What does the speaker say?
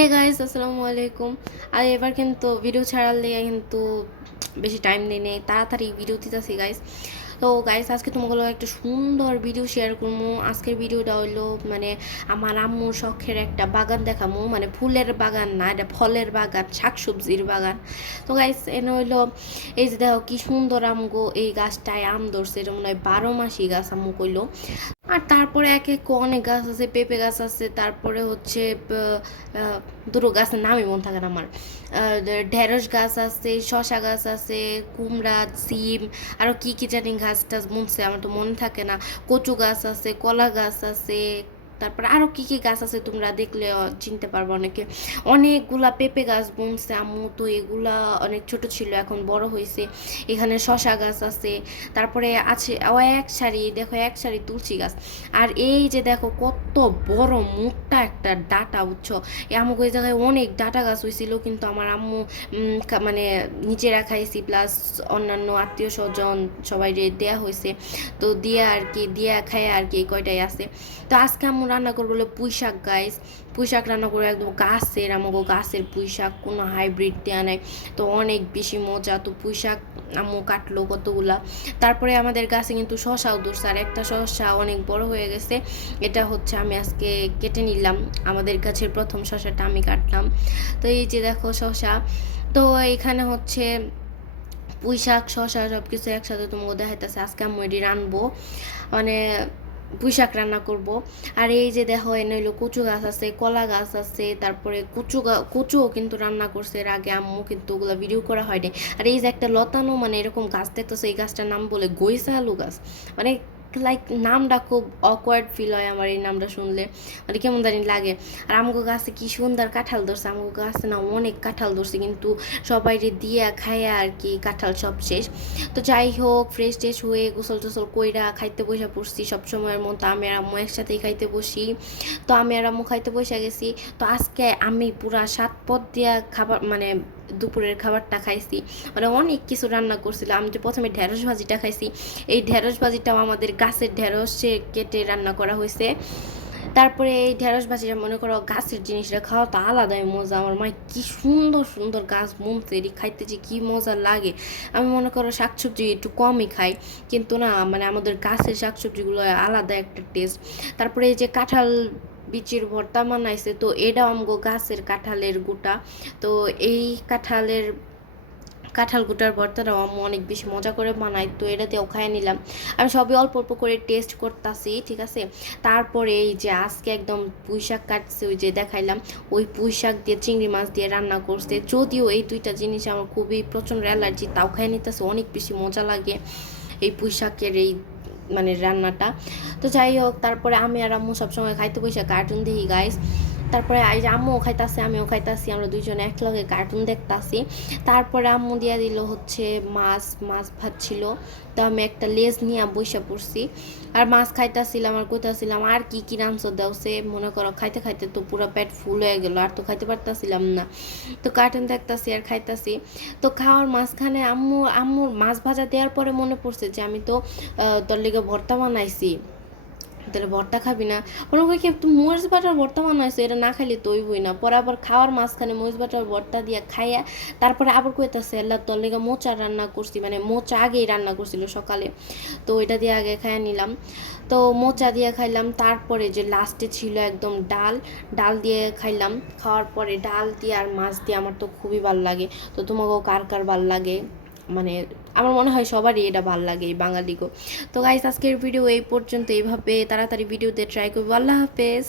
Hey guys, আসসালামু আলাইকুম। আর এবার কিন্তু ভিডিও ছাড়ার লেগে কিন্তু বেশি টাইম নেই নেই, তাড়াতাড়ি ভিডিও দিতেছি গাইস। তো গাইস, আজকে তোমাগুলো একটা সুন্দর ভিডিও শেয়ার করবো। আজকের ভিডিওটা হইলো মানে আমার আম্মুর শখের একটা বাগান দেখামু, মানে ফুলের বাগান না, এটা ফলের বাগান, শাকসবজির বাগান। তো গাইস, এনে হইলো এই যে দেখো কি সুন্দর আমগো এই গাছটায় আম ধরছে, এটা মনে হয় 12 মাসি গাছ আম্মু কইলো। আর তারপরে এক এক অনেক গাছ আছে, পেঁপে গাছ আছে, তারপরে হচ্ছে দুটো গাছের নামই মনে থাকে না আমার। ঢেঁড়স গাছ আছে, শশা গাছ আছে, কুমড়া, সিম, আরও কি কি জানি গাছ টাছ বুনছে, আমার তো মনে থাকে না। কচু গাছ আছে, কলা গাছ আছে, তারপরে আরও কি কি গাছ আছে তোমরা দেখলে চিনতে পারবো অনেকে। অনেকগুলা পেঁপে গাছ বুনছে আম্মু, তো এগুলা অনেক ছোট ছিল, এখন বড় হয়েছে। এখানে শশা গাছ আছে, তারপরে আছে ও এক সারি, দেখো এক সারি তুলসী গাছ। আর এই যে দেখো কত বড় মোটা একটা ডাটা, বুঝছো? আমাকে ওই জায়গায় অনেক ডাটা গাছ হয়েছিল, কিন্তু আমার আম্মু মানে নিচে রাখাইছি, প্লাস অন্যান্য আত্মীয় স্বজন সবাই দেয়া হয়েছে। তো দিয়ে আর কি, দিয়া খায় আর কি, কয়টাই আছে। তো আজকে আম্মু রান্না করবো হলো পুঁই শাক গাইস। পুঁই শাক রান্না করবো একদম গাছের, আমাকে গাছের পুঁই শাক, কোনো হাইব্রিড দেওয়া নাই। তো অনেক বেশি মজা। তো পুঁই শাক আম্মু কাটলো কতগুলা। তারপরে আমাদের গাছে কিন্তু শশাও ধরছে, আর একটা শশা অনেক বড় হয়ে গেছে, এটা হচ্ছে আমি আজকে কেটে নিলাম। আমাদের গাছের প্রথম শশাটা আমি কাটলাম। তো এই যে দেখো শশা। তো এখানে হচ্ছে পুঁই শাক, শশা সব কিছু একসাথে তোমাকে দেখাইতেছে। আজকে আমি এটি রানবো, মানে পুঁই শাক রান্না করব। আর এই যে দেখো এনে হইলো কচু গাছ আছে, কলা গাছ আছে, তারপরে কচুও কিন্তু রান্না করছে এর আগে আম্মু, কিন্তু ওগুলো ভিডিও করা হয়নি। আর এই যে একটা লতানো মানে এরকম গাছ দেখতেছে, এই গাছটার নাম বলে গৈসা আলু গাছ। মানে লাইক নামটা খুব অকওয়ার্ড ফিল হয় আমার এই নামটা শুনলে, মানে কেমন জানি লাগে। আর আমগো গাছে কি সুন্দর কাঁঠাল ধরছে, আমগো গাছে না অনেক কাঁঠাল ধরছে, কিন্তু সবাই দিয়া খাইয়া আর কি কাঁঠাল সব শেষ। তো যাই হোক, ফ্রেশ ট্রেশ হয়ে গোসল টোসল কইরা খাইতে বসে পড়ছি সব সময়ের মতো। আমি আর আম্মু একসাথেই খাইতে বসি। তো আমি আর আম্মু খাইতে বসে গেছি। তো আজকে আমি পুরা 7 পদ দিয়া খাবার, মানে দুপুরের খাবারটা খাইছি। মানে অনেক কিছু রান্না করছিলাম। আমি তো প্রথমে ঢেঁড়স ভাজিটা খাইছি। এই ঢেঁড়স ভাজিটাও আমাদের গাছের ঢেঁড়সে কেটে রান্না করা হয়েছে। তারপরে এই ঢেঁড়স ভাজিটা মনে করো গাছের জিনিসটা খাওয়া তো আলাদাই মজা। আমার মা কি সুন্দর সুন্দর গাছ বুনছে, এটি খাইতে যে কি মজা লাগে। আমি মনে করো শাকসবজি একটু কমই খাই, কিন্তু না মানে আমাদের গাছের শাকসবজিগুলো আলাদা একটা টেস্ট। তারপরে এই যে কাঁঠাল বিচির ভর্তা বানাইছে, তো এটা আমগো গাছের কাঁঠালের গুটা। তো এই কাঁঠাল গুটার ভর্তাটাও আম্মু অনেক বেশি মজা করে বানাই, তো এটাতেও খাই নিলাম। আমি সবই অল্প অল্প করে টেস্ট করতেছি, ঠিক আছে। তারপরে এই যে আজকে একদম পুঁই শাক কাটছে, ওই যে দেখাইলাম, ওই পুঁই শাক দিয়ে চিংড়ি মাছ দিয়ে রান্না করছে। যদিও এই দুইটা জিনিস আমার খুবই প্রচণ্ড অ্যালার্জি, তাও খাই নিতেছে, অনেক বেশি মজা লাগে এই পুঁই শাকের এই মানে রান্নাটা। তো যাই হোক, তারপরে আমি আর আম্মু সবসময় খাইতে বসে কার্টুন দেখি গাইস। তারপরে এই যে আম্মুও খাইতাছে, আমিও খাইতাছি, আমরা দুইজনে একলগে কার্টুন দেখতাছি। তারপরে আম্মু দিয়া দিল হচ্ছে মাছ, মাছ ভাত ছিল। তো আমি একটা লেজ নিয়ে বসে পড়ছি, আর মাছ খাইতাছিলাম আর কইতাছিলাম আর কি কি রাঁধছো দেওছে। মনে করো খাইতে খাইতে তো পুরো পেট ফুল হয়ে গেল, আর তো খাইতে পারতাছিলাম না। তো কার্টুন দেখতাছি আর খাইতাছি। তো খাওয়ার মাঝখানে আম্মুর মাছ ভাজা দেওয়ার পরে মনে পড়ছে যে আমি তো তোর লেগে ভর্তা বানাইছি, তাহলে ভর্তা খাবি না? মনে করি কি তুই মরিচ বাটার ভর্তা বানাইছো, এটা না খাইলে তৈবই না। পরে আবার খাওয়ার মাঝখানে মরিচ বাটার ভর্তা দিয়ে খাইয়া তারপরে আবার কইতাছে আল্লাহ তোর লেগে মোচা রান্না করছি, মানে মোচা আগেই রান্না করছিল সকালে, তো ওইটা দিয়ে আগে খাইয়া নিলাম। তো মোচা দিয়ে খাইলাম, তারপরে যে লাস্টে ছিল একদম ডাল, ডাল দিয়ে খাইলাম। খাওয়ার পরে ডাল দিয়ে আর মাছ দিয়ে আমার তো খুবই ভালো লাগে। তো তোমাকেও কার কার ভাল লাগে, মানে আমার মনে হয় সবারই এটা ভাল লাগে এই বাঙালিগো। তো গাইস, আজকের ভিডিও এই পর্যন্ত। এইভাবে তাড়াতাড়ি ভিডিওতে ট্রাই করবো। আল্লাহ হাফেজ।